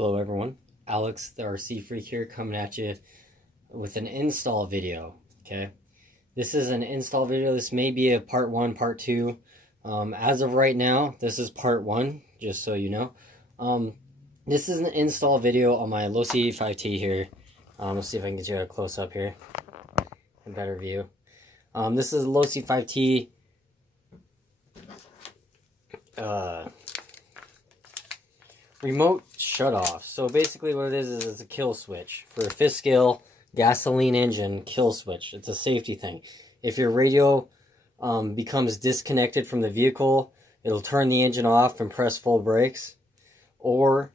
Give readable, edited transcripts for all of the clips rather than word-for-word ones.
Hello everyone, Alex the RC Freak here, coming at you with an install video. Okay, this is an install video. This may be a part 1, part 2. As of right now, this is part 1, just so you know. This is an install video on my Losi 5T here. Let's see if I can get you a close up here, a better view. This is a Losi 5T remote shut-off. So basically what it is it's a kill switch for a 5th scale gasoline engine kill switch. It's a safety thing. If your radio becomes disconnected from the vehicle, it'll turn the engine off and press full brakes. Or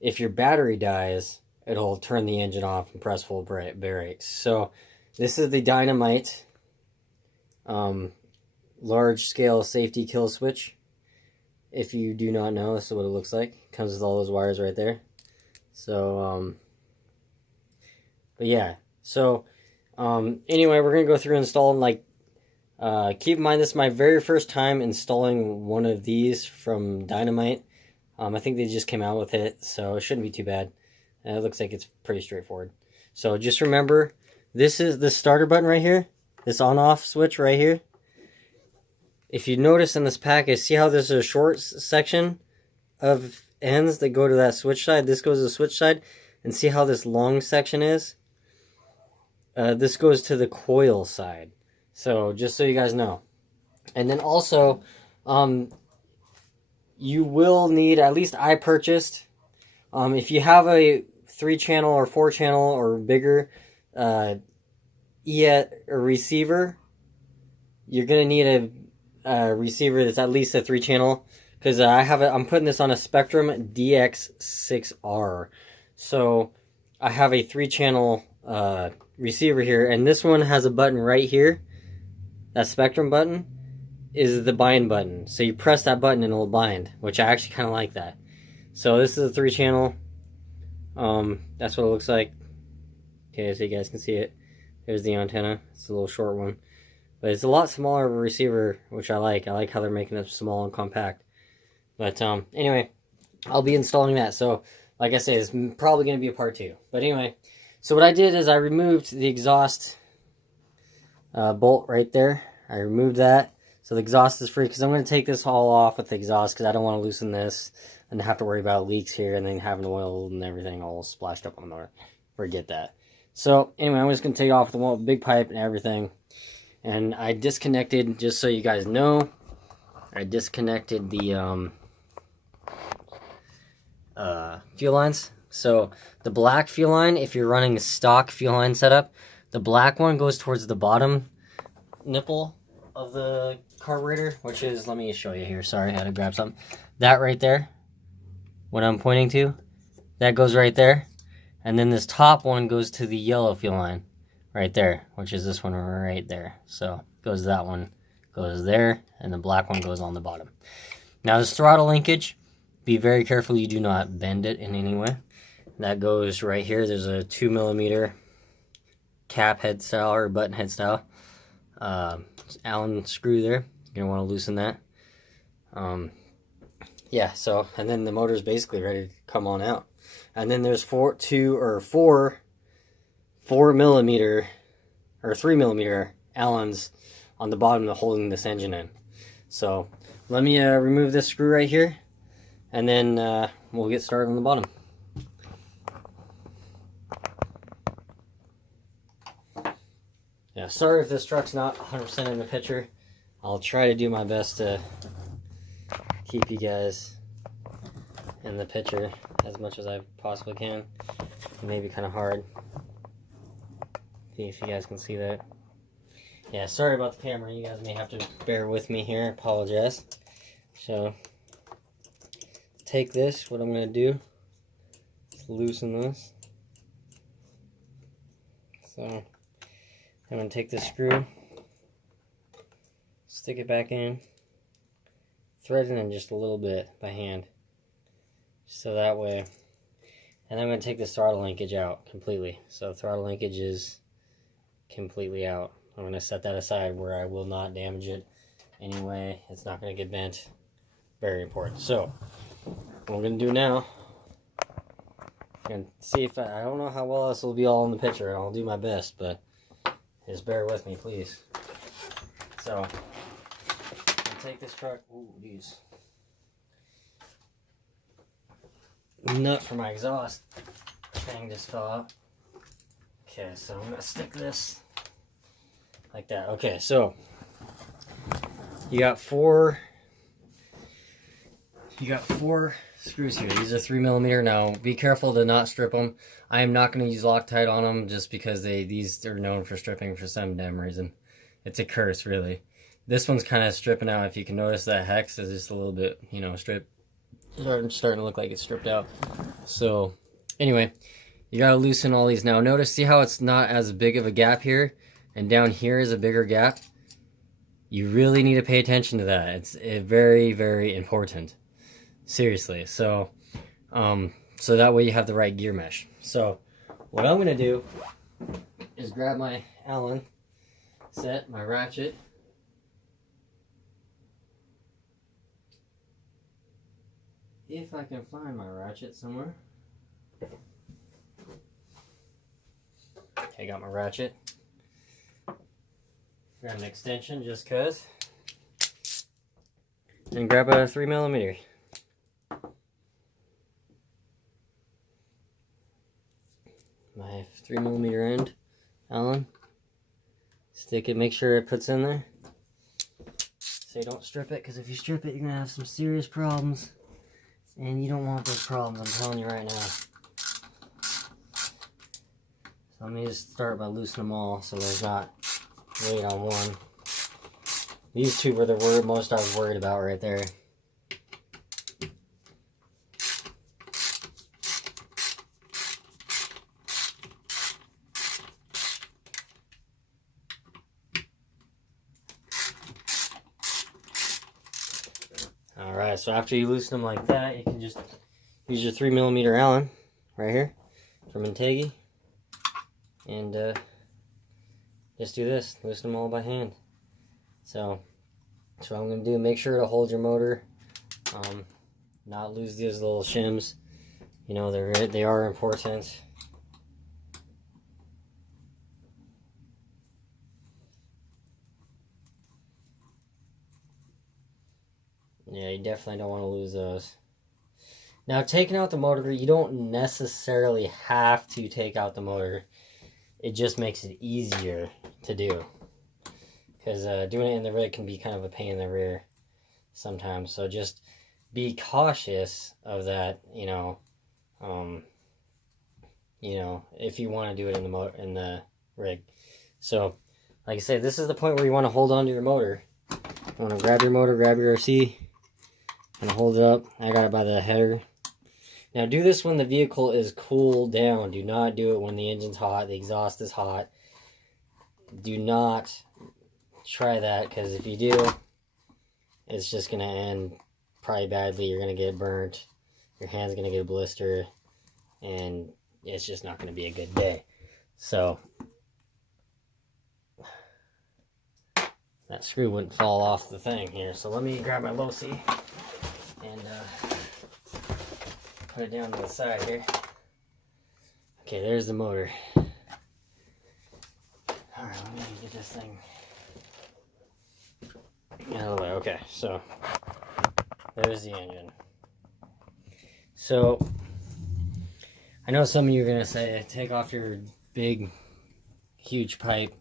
if your battery dies, it'll turn the engine off and press full brakes. So this is the Dynamite large scale safety kill switch. If you do not know, this is what it looks like. It comes with all those wires right there. So, but yeah. So, anyway, we're going to go through and install, like, keep in mind this is my very first time installing one of these from Dynamite. I think they just came out with it, so it shouldn't be too bad. It looks like it's pretty straightforward. So just remember, this is the starter button right here. This on-off switch right here. If you notice in this package, see how there's a short section of ends that go to that switch side? This goes to the switch side. And see how this long section is? This goes to the coil side. So, just so you guys know. And then also, you will need, at least I purchased, if you have a 3-channel or 4-channel or bigger receiver, you're going to need a receiver that's at least a 3-channel, because I'm putting this on a Spectrum DX6R, so I have a 3-channel receiver here, and this one has a button right here. That Spectrum button is the bind button, so you press that button and it'll bind, which I actually kind of like that. So this is a 3-channel. That's what it looks like. Okay, so you guys can see it. There's the antenna. It's a little short one. But it's a lot smaller of a receiver, which I like. I like how they're making it small and compact. But anyway, I'll be installing that. So, like I say, it's probably going to be a part 2. But anyway, so what I did is I removed the exhaust bolt right there. I removed that. So the exhaust is free, because I'm going to take this all off with the exhaust, because I don't want to loosen this and have to worry about leaks here and then having oil and everything all splashed up on the motor. Forget that. So anyway, I'm just going to take off the big pipe and everything. And I disconnected, just so you guys know, I disconnected the fuel lines. So the black fuel line, if you're running a stock fuel line setup, the black one goes towards the bottom nipple of the carburetor, which is, let me show you here, sorry, I had to grab something. That right there, what I'm pointing to, that goes right there. And then this top one goes to the yellow fuel line. Right there, which is this one right there. So goes that one, goes there, and the black one goes on the bottom. Now this throttle linkage, be very careful you do not bend it in any way. That goes right here. There's a 2mm cap head style or button head style Allen screw there. You're gonna want to loosen that. Yeah. So, and then the motor is basically ready to come on out. And then there's 4mm or 3mm Allens on the bottom of holding this engine in. So let me remove this screw right here, and then we'll get started on the bottom. Yeah, sorry if this truck's not 100% in the picture. I'll try to do my best to keep you guys in the picture as much as I possibly can. It may be kind of hard. See if you guys can see that. Yeah, sorry about the camera. You guys may have to bear with me here. I apologize. So, take this. What I'm going to do is loosen this. So, I'm going to take this screw, stick it back in, thread it in just a little bit by hand. So that way. And I'm going to take the throttle linkage out completely. So throttle linkage is completely out. I'm going to set that aside where I will not damage it anyway. It's not going to get bent. Very important. So what we're going to do now And see if I don't know how well this will be all in the picture. I'll do my best, but just bear with me, please. So, I'll take this truck. Ooh, geez. Nut for my exhaust thing just fell out. Okay, so I'm gonna stick this like that. Okay, so you got four screws here. These are 3mm. Now be careful to not strip them. I am not going to use Loctite on them just because these are known for stripping for some damn reason. It's a curse, really. This one's kind of stripping out. If you can notice, that hex is just a little bit, you know, starting to look like it's stripped out. So anyway, you got to loosen all these. Now notice, see how it's not as big of a gap here, and down here is a bigger gap. You really need to pay attention to that. It's very, very important. Seriously. So so that way you have the right gear mesh. So what I'm gonna do is grab my Allen set, my ratchet, if I can find my ratchet somewhere. Okay, got my ratchet. Grab an extension just cause, and grab a 3mm. My 3mm end, Allen. Stick it, make sure it puts in there. Say don't strip it, because if you strip it, you're gonna have some serious problems, and you don't want those problems. I'm telling you right now. So let me just start by loosening them all, so there's not weight on one. These two were the most I was worried about right there. Alright, so after you loosen them like that, you can just use your 3mm Allen right here from Integi, and just do this, loosen them all by hand. So what I'm going to do, make sure to hold your motor, not lose these little shims. You know, they are important. Yeah, you definitely don't want to lose those. Now, taking out the motor, you don't necessarily have to take out the motor. It just makes it easier to do. Because doing it in the rig can be kind of a pain in the rear sometimes. So just be cautious of that, you know, if you want to do it in the rig. So, like I said, this is the point where you want to hold on to your motor. You want to grab your motor, grab your RC, and hold it up. I got it by the header. Now do this when the vehicle is cooled down. Do not do it when the engine's hot, the exhaust is hot. Do not try that, because if you do, it's just going to end probably badly. You're going to get burnt. Your hand's going to get a blister. And it's just not going to be a good day. So that screw wouldn't fall off the thing here. So let me grab my Losi and put it down to the side here. Okay, there's the motor. Alright, let me get this thing out of the way. Okay, so there's the engine. So I know some of you are going to say, take off your big, huge pipe.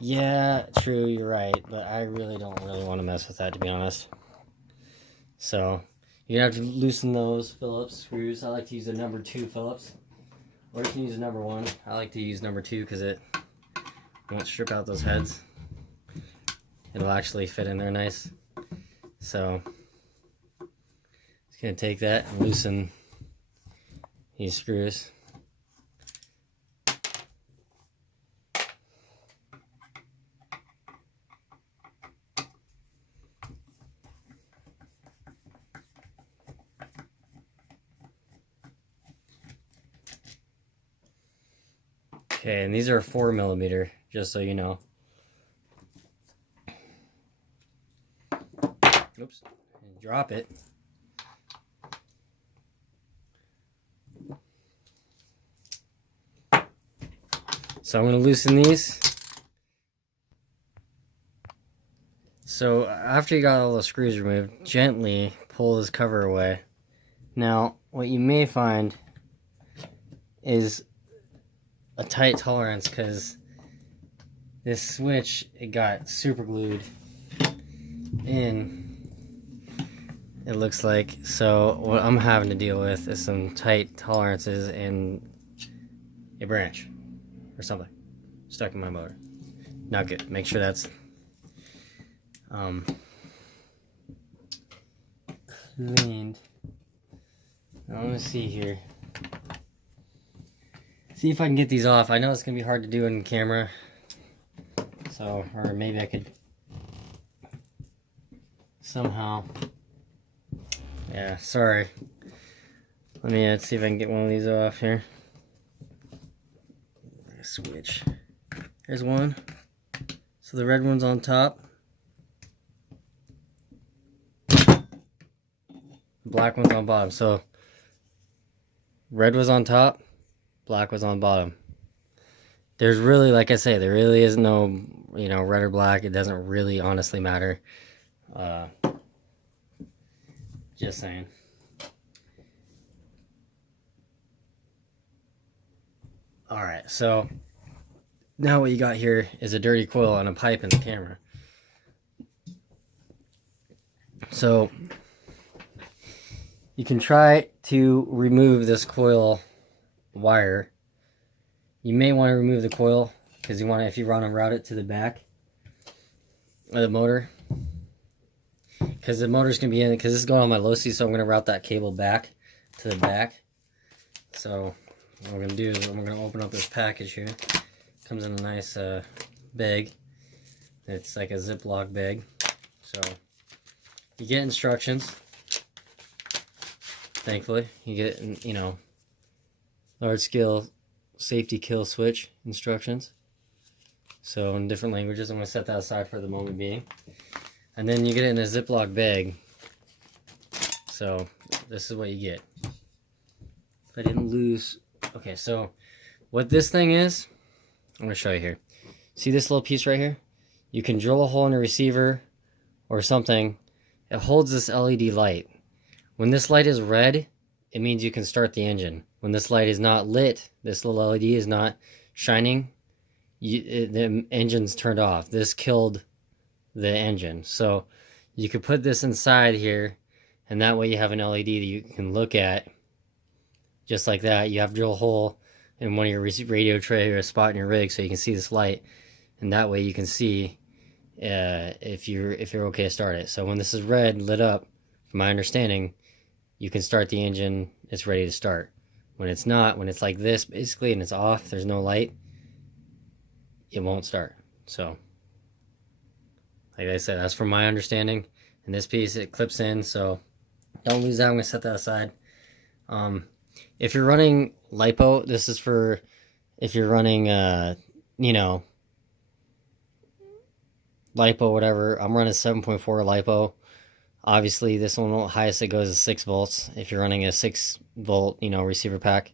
Yeah, true, you're right, but I really don't want to mess with that, to be honest. So you're going to have to loosen those Phillips screws. I like to use a number 2 Phillips, or you can use a number 1. I like to use number 2 because it won't strip out those heads. It'll actually fit in there nice. So just going to take that and loosen these screws. Okay, and these are 4mm, just so you know. Oops, drop it. So I'm going to loosen these. So after you got all the screws removed, gently pull this cover away. Now, what you may find is a tight tolerance because this switch, it got super glued in, it looks like. So what I'm having to deal with is some tight tolerances in a branch or something stuck in my motor. Not good. Make sure that's cleaned. Now let me see here. See if I can get these off. I know it's gonna be hard to do in camera. So, or maybe I could somehow. Yeah, sorry. Let's see if I can get one of these off here. Switch. There's one. So the red one's on top. Black one's on bottom. So red was on top, black was on bottom. There's really, like I say, there really is no, red or black. It doesn't really honestly matter. Just saying. Alright, so now what you got here is a dirty coil and a pipe in the camera. So you can try to remove this coil wire. You may want to remove the coil because you want to, if you want to route it to the back of the motor, because the motor's going to be in it, because this is going on my Losi, so I'm going to route that cable back to the back. So what we're going to do is I'm going to open up this package here. It comes in a nice bag. It's like a Ziploc bag. So you get instructions. Thankfully, you get, large scale safety kill switch instructions. So in different languages, I'm going to set that aside for the moment being. And then you get it in a Ziploc bag. So this is what you get. If I didn't lose... Okay, so what this thing is, I'm going to show you here. See this little piece right here? You can drill a hole in a receiver or something. It holds this LED light. When this light is red, it means you can start the engine. When this light is not lit, this little LED is not shining, the engine's turned off. This killed the engine. So you could put this inside here, and that way you have an LED that you can look at. Just like that, you have drill a hole in one of your radio tray or a spot in your rig so you can see this light, and that way you can see if you're okay to start it. So when this is red, lit up, from my understanding, you can start the engine, it's ready to start. When it's not, when it's like this basically and it's off, there's no light, it won't start. So like I said, that's from my understanding. And this piece, it clips in, so don't lose that. I'm going to set that aside. If you're running LiPo, this is for if you're running, LiPo, whatever. I'm running 7.4 LiPo. Obviously, this one, the highest it goes is 6 volts. If you're running a 6 volt, receiver pack,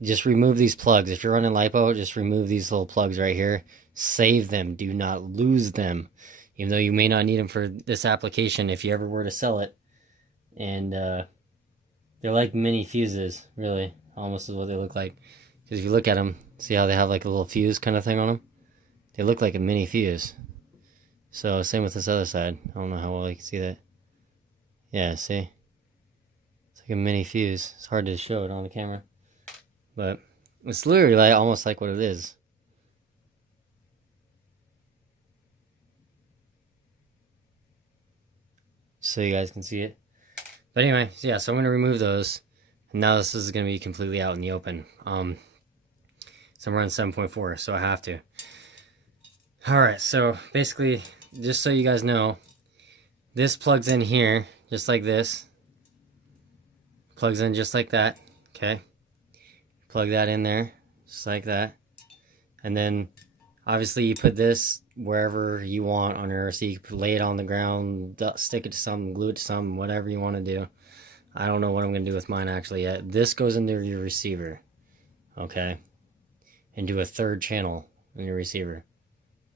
just remove these plugs. If you're running LiPo, just remove these little plugs right here. Save them. Do not lose them. Even though you may not need them for this application if you ever were to sell it. And they're like mini fuses, really. Almost is what they look like. Because if you look at them, see how they have like a little fuse kind of thing on them? They look like a mini fuse. So, same with this other side. I don't know how well you can see that. Yeah, see? It's like a mini fuse. It's hard to show it on the camera. But it's literally like, almost like what it is. So you guys can see it. But anyway, yeah, so I'm going to remove those. And now this is going to be completely out in the open. So I'm running 7.4, so I have to. Alright, so basically, just so you guys know, this plugs in here, just like this. Plugs in just like that, okay? Plug that in there, just like that. And then, obviously, you put this wherever you want on your, so you can lay it on the ground, stick it to something, glue it to something, whatever you want to do. I don't know what I'm going to do with mine actually yet. This goes into your receiver, okay? and do a third channel in your receiver.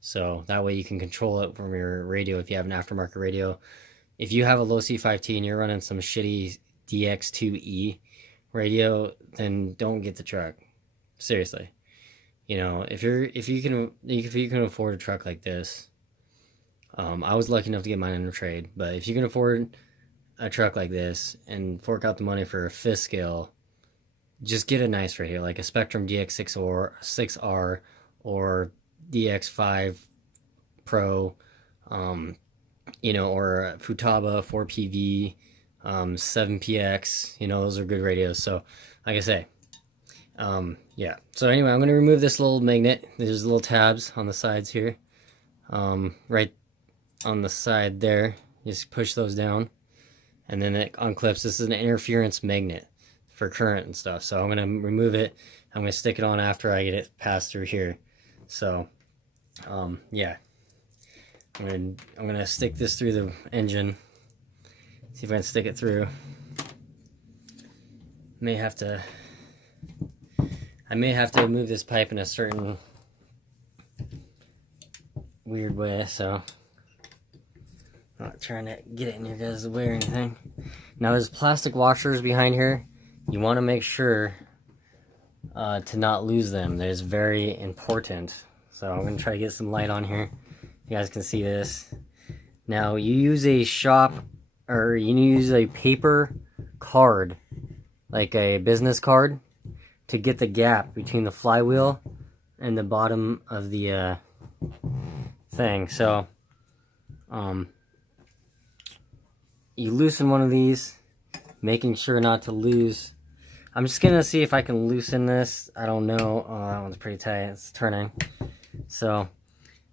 So that way you can control it from your radio if you have an aftermarket radio. If you have a Losi 5T and you're running some shitty DX2E radio, then don't get the truck. Seriously. You know, if you can afford a truck like this, I was lucky enough to get mine in a trade, but if you can afford a truck like this and fork out the money for a 5th scale, just get a nice radio, like a Spectrum DX6R or DX5 Pro, you know, or a Futaba 4PV, 7PX, you know, those are good radios. So, like I say, yeah. So anyway, I'm going to remove this little magnet. There's little tabs on the sides here, right on the side there. Just push those down, and then it unclips. This is an interference magnet for current and stuff. So I'm going to remove it. I'm going to stick it on after I get it passed through here. So, yeah. I'm gonna stick this through the engine. See if I can stick it through. I may have to move this pipe in a certain weird way, so I'm not trying to get it in your guys' way or anything. Now there's plastic washers behind here. You want to make sure to not lose them. That is very important. So I'm gonna try to get some light on here. You guys can see this. Now you use a paper card, like a business card, to get the gap between the flywheel and the bottom of the thing. So you loosen one of these, making sure not to lose. I'm just gonna see if I can loosen this. I don't know. Oh, that one's pretty tight. It's turning. So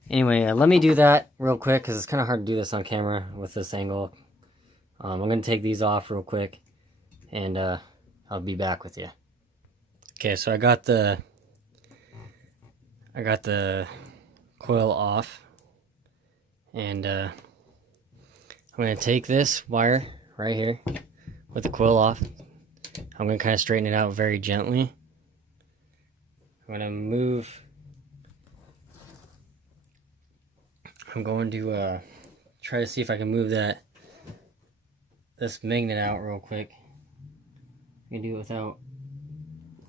anyway, let me do that real quick because it's kind of hard to do this on camera with this angle. I'm going to take these off real quick, and I'll be back with you. Okay, so I got the coil off, and I'm going to take this wire right here with the coil off. I'm going to kind of straighten it out very gently. I'm going to try to see if I can move this magnet out real quick. I can do it without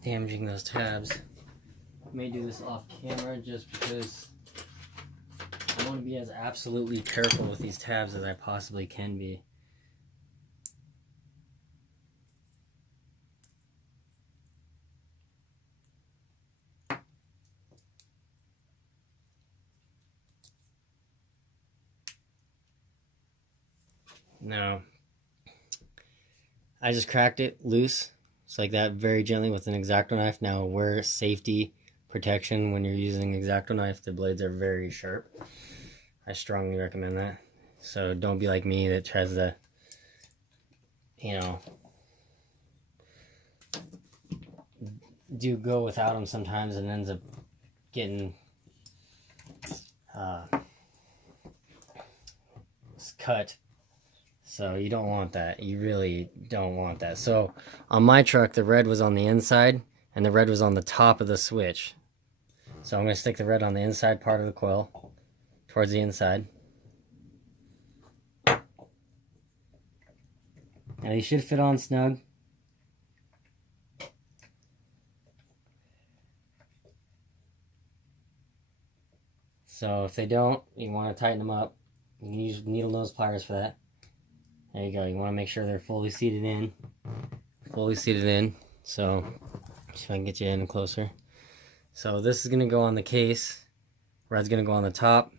damaging those tabs. I may do this off camera just because I want to be as absolutely careful with these tabs as I possibly can be. Now, I just cracked it loose, just like that, very gently with an X-Acto knife. Now, wear safety protection when you're using X-Acto knife. The blades are very sharp. I strongly recommend that. So don't be like me that tries to, you know, go without them sometimes and ends up getting cut. So you don't want that. You really don't want that. So on my truck, the red was on the inside and the red was on the top of the switch. So I'm going to stick the red on the inside part of the coil, towards the inside. Now these should fit on snug. So if they don't, you want to tighten them up. You can use needle nose pliers for that. There you go. You want to make sure they're fully seated in. So, see if I can get you in closer. So this is going to go on the case. Red's going to go on the top.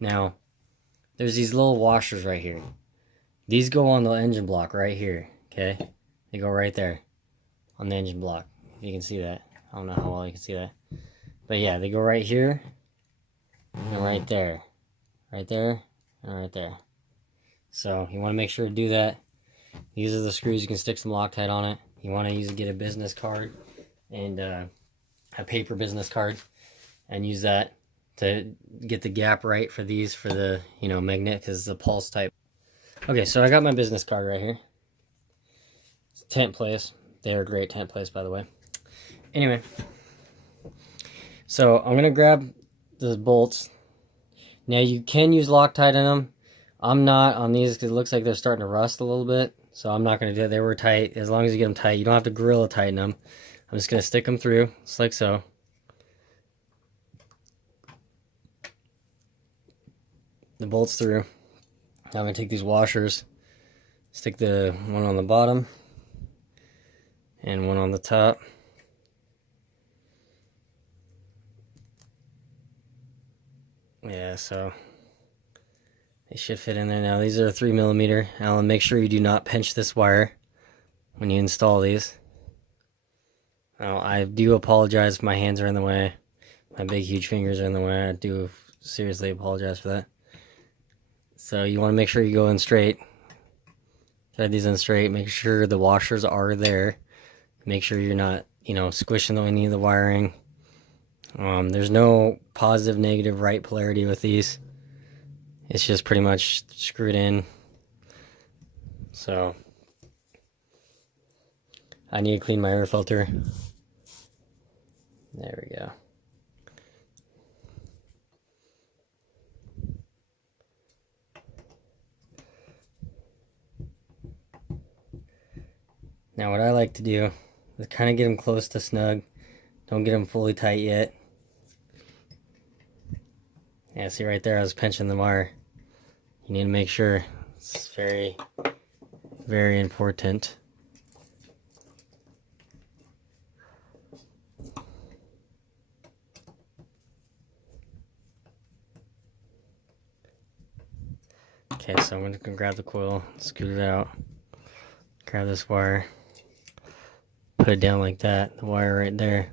Now, there's these little washers right here. These go on the engine block right here. Okay? They go right there on the engine block. You can see that. I don't know how well you can see that. But yeah, they go right here and right there. Right there and right there. So you want to make sure to do that. These are the screws. You can stick some Loctite on it. You want to get a business card and a paper business card and use that to get the gap right for these, for the, you know, magnet, because it's a pulse type. Okay, so I got my business card right here. It's tent place. They are great tent place, by the way. Anyway, So I'm going to grab the bolts. Now you can use Loctite in them. I'm not on these because it looks like they're starting to rust a little bit. So I'm not going to do it. They were tight. As long as you get them tight, you don't have to Gorilla tighten them. I'm just going to stick them through, just like so. The bolts through. Now I'm going to take these washers, stick the one on the bottom and one on the top. Yeah, so they should fit in there now. These are 3mm Allen. Make sure you do not pinch this wire when you install these. Now, I do apologize if my hands are in the way. My big, huge fingers are in the way. I do seriously apologize for that. So you want to make sure you go in straight. Thread these in straight. Make sure the washers are there. Make sure you're not, squishing any of the wiring. There's no positive, negative, right polarity with these. It's just pretty much screwed in. So I need to clean my air filter. There we go. Now what I like to do is kind of get them close to snug. Don't get them fully tight yet. Yeah, see right there I was pinching the wire. You need to make sure. It's very, very important. Okay, so I'm going to grab the coil, scoot it out, grab this wire, put it down like that, the wire right there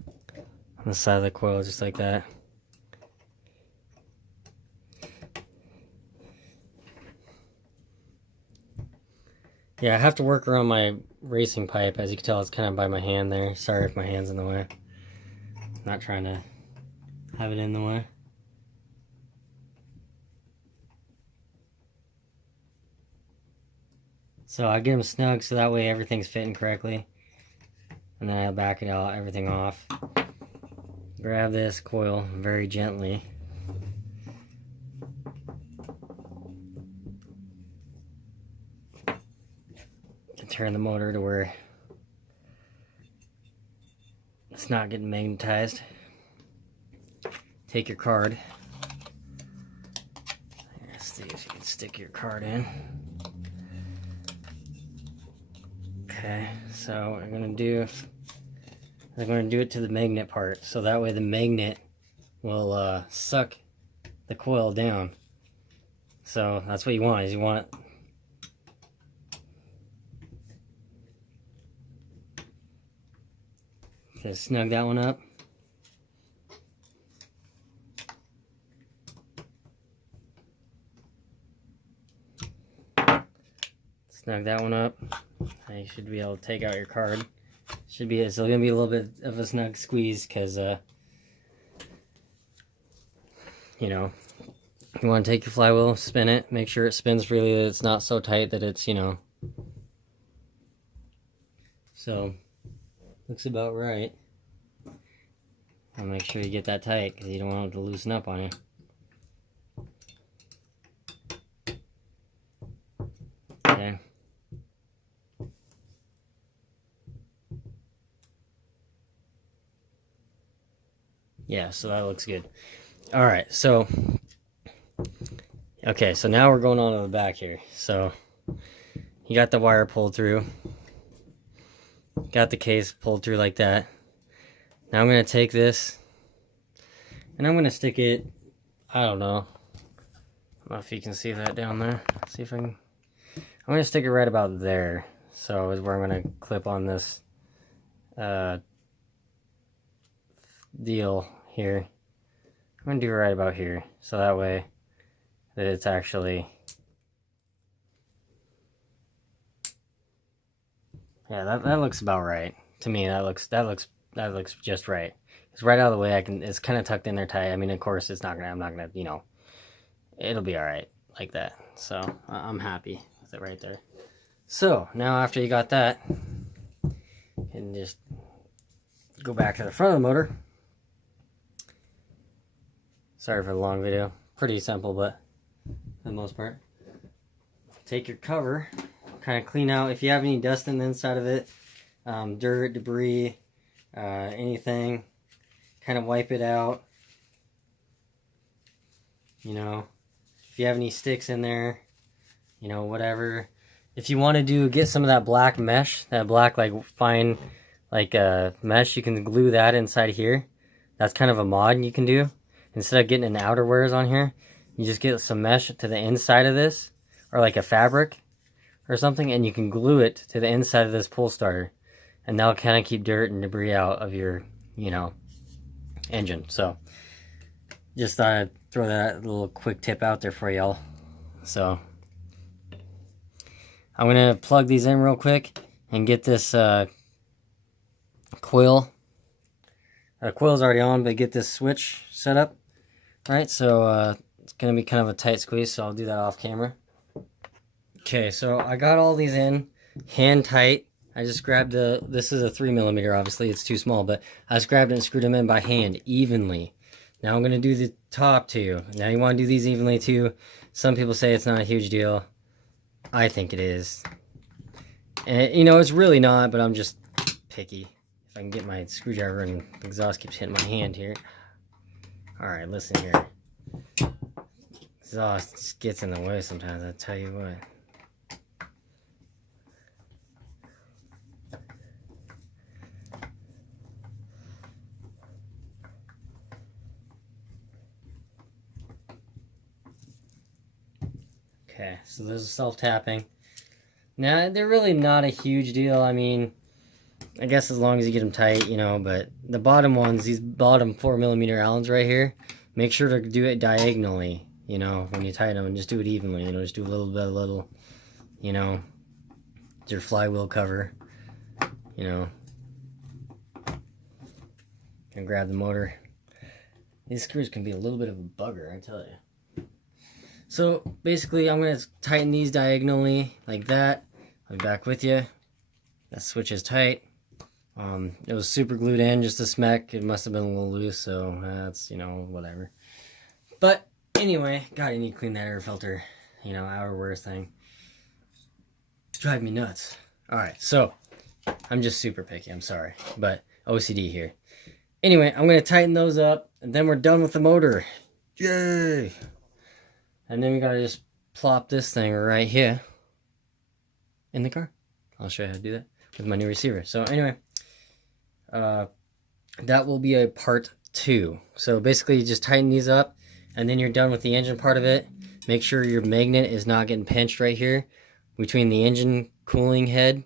on the side of the coil, just like that. Yeah, I have to work around my racing pipe. As you can tell, it's kind of by my hand there. Sorry if my hand's in the way. I'm not trying to have it in the way. So I get them snug so that way everything's fitting correctly. And then I back it out, everything off. Grab this coil very gently. Turn the motor to where it's not getting magnetized. Take your card. Let's see if you can stick your card in. Okay, so what I'm gonna do it to the magnet part, so that way the magnet will suck the coil down. So that's what you want, is you want to snug that one up. Snug that one up. Now you should be able to take out your card. It's gonna be a little bit of a snug squeeze because you want to take your flywheel, spin it, make sure it spins freely, that it's not so tight that it's so looks about right. And make sure you get that tight because you don't want it to loosen up on you. Okay. Yeah, so that looks good. Alright, so okay, so now we're going on to the back here. So you got the wire pulled through. Got the case pulled through like that. Now I'm going to take this and I'm going to stick it, I don't know if you can see that down there. See if I can. I'm going to stick it right about there. So is where I'm going to clip on this deal here. I'm going to do it right about here. So that way that it's actually, yeah, that looks about right. To me, that looks just right. It's right out of the way. It's kind of tucked in there tight. I mean, of course, I'm not gonna, it'll be all right like that. So I'm happy with it right there. So now after you got that, you can just go back to the front of the motor. Sorry for the long video. Pretty simple, but for the most part. Take your cover, kind of clean out if you have any dust in the inside of it, dirt, debris, anything. Kind of wipe it out. You know, if you have any sticks in there, you know, whatever. If you want to get some of that black mesh, that black like fine like mesh, you can glue that inside here. That's kind of a mod you can do. Instead of getting an outerwears on here, you just get some mesh to the inside of this, or like a fabric or something, and you can glue it to the inside of this pull starter, and that'll kind of keep dirt and debris out of your, you know, engine. So just thought I'd throw that little quick tip out there for y'all. So I'm gonna plug these in real quick and get this coil. Coil's already on, but get this switch set up. All right, so it's gonna be kind of a tight squeeze, so I'll do that off camera. Okay, so I got all these in hand tight. I just grabbed this is a 3mm, obviously it's too small, but I just grabbed it and screwed them in by hand evenly. Now I'm gonna do the top too. Now you want to do these evenly too. Some people say it's not a huge deal. I think it is. And you know, it's really not, but I'm just picky. If I can get my screwdriver, and the exhaust keeps hitting my hand here. Alright, listen here. Exhaust just gets in the way sometimes, I tell you what. Okay, so there's a self-tapping. Now, they're really not a huge deal. I mean, I guess as long as you get them tight, you know, but the bottom ones, these bottom 4mm Allens right here, make sure to do it diagonally, you know, when you tighten them, and just do it evenly, you know, just do a little, you know, your flywheel cover, you know, and grab the motor. These screws can be a little bit of a bugger, I tell you. So basically I'm going to tighten these diagonally like that. I'll be back with you. That switch is tight. It was super glued in, just a smack. It must have been a little loose, so that's, you know, whatever. But anyway, God, I need to clean that air filter, you know, outerwear thing. It's driving me nuts. Alright, so I'm just super picky, I'm sorry, but OCD here. Anyway, I'm going to tighten those up, and then we're done with the motor. Yay! And then we gotta just plop this thing right here in the car. I'll show you how to do that with my new receiver. So anyway, that will be a part 2. So basically you just tighten these up, and then you're done with the engine part of it. Make sure your magnet is not getting pinched right here between the engine cooling head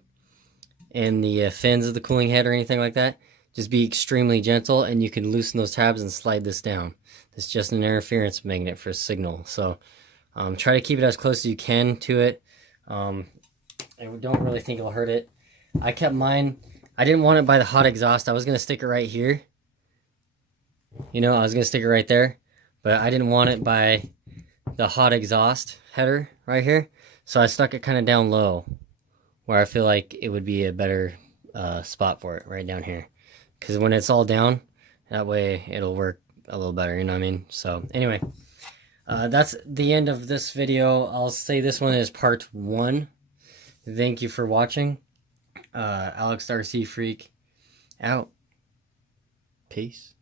and the fins of the cooling head or anything like that. Just be extremely gentle, and you can loosen those tabs and slide this down. It's just an interference magnet for a signal. So try to keep it as close as you can to it. I don't really think it'll hurt it. I kept mine. I didn't want it by the hot exhaust. I was going to stick it right here. You know, I was going to stick it right there. But I didn't want it by the hot exhaust header right here. So I stuck it kind of down low, where I feel like it would be a better spot for it, right down here. Because when it's all down, that way it'll work a little better, you know what I mean? So anyway, that's the end of this video. I'll say this one is part 1. Thank you for watching. Alex RC Freak out. Peace.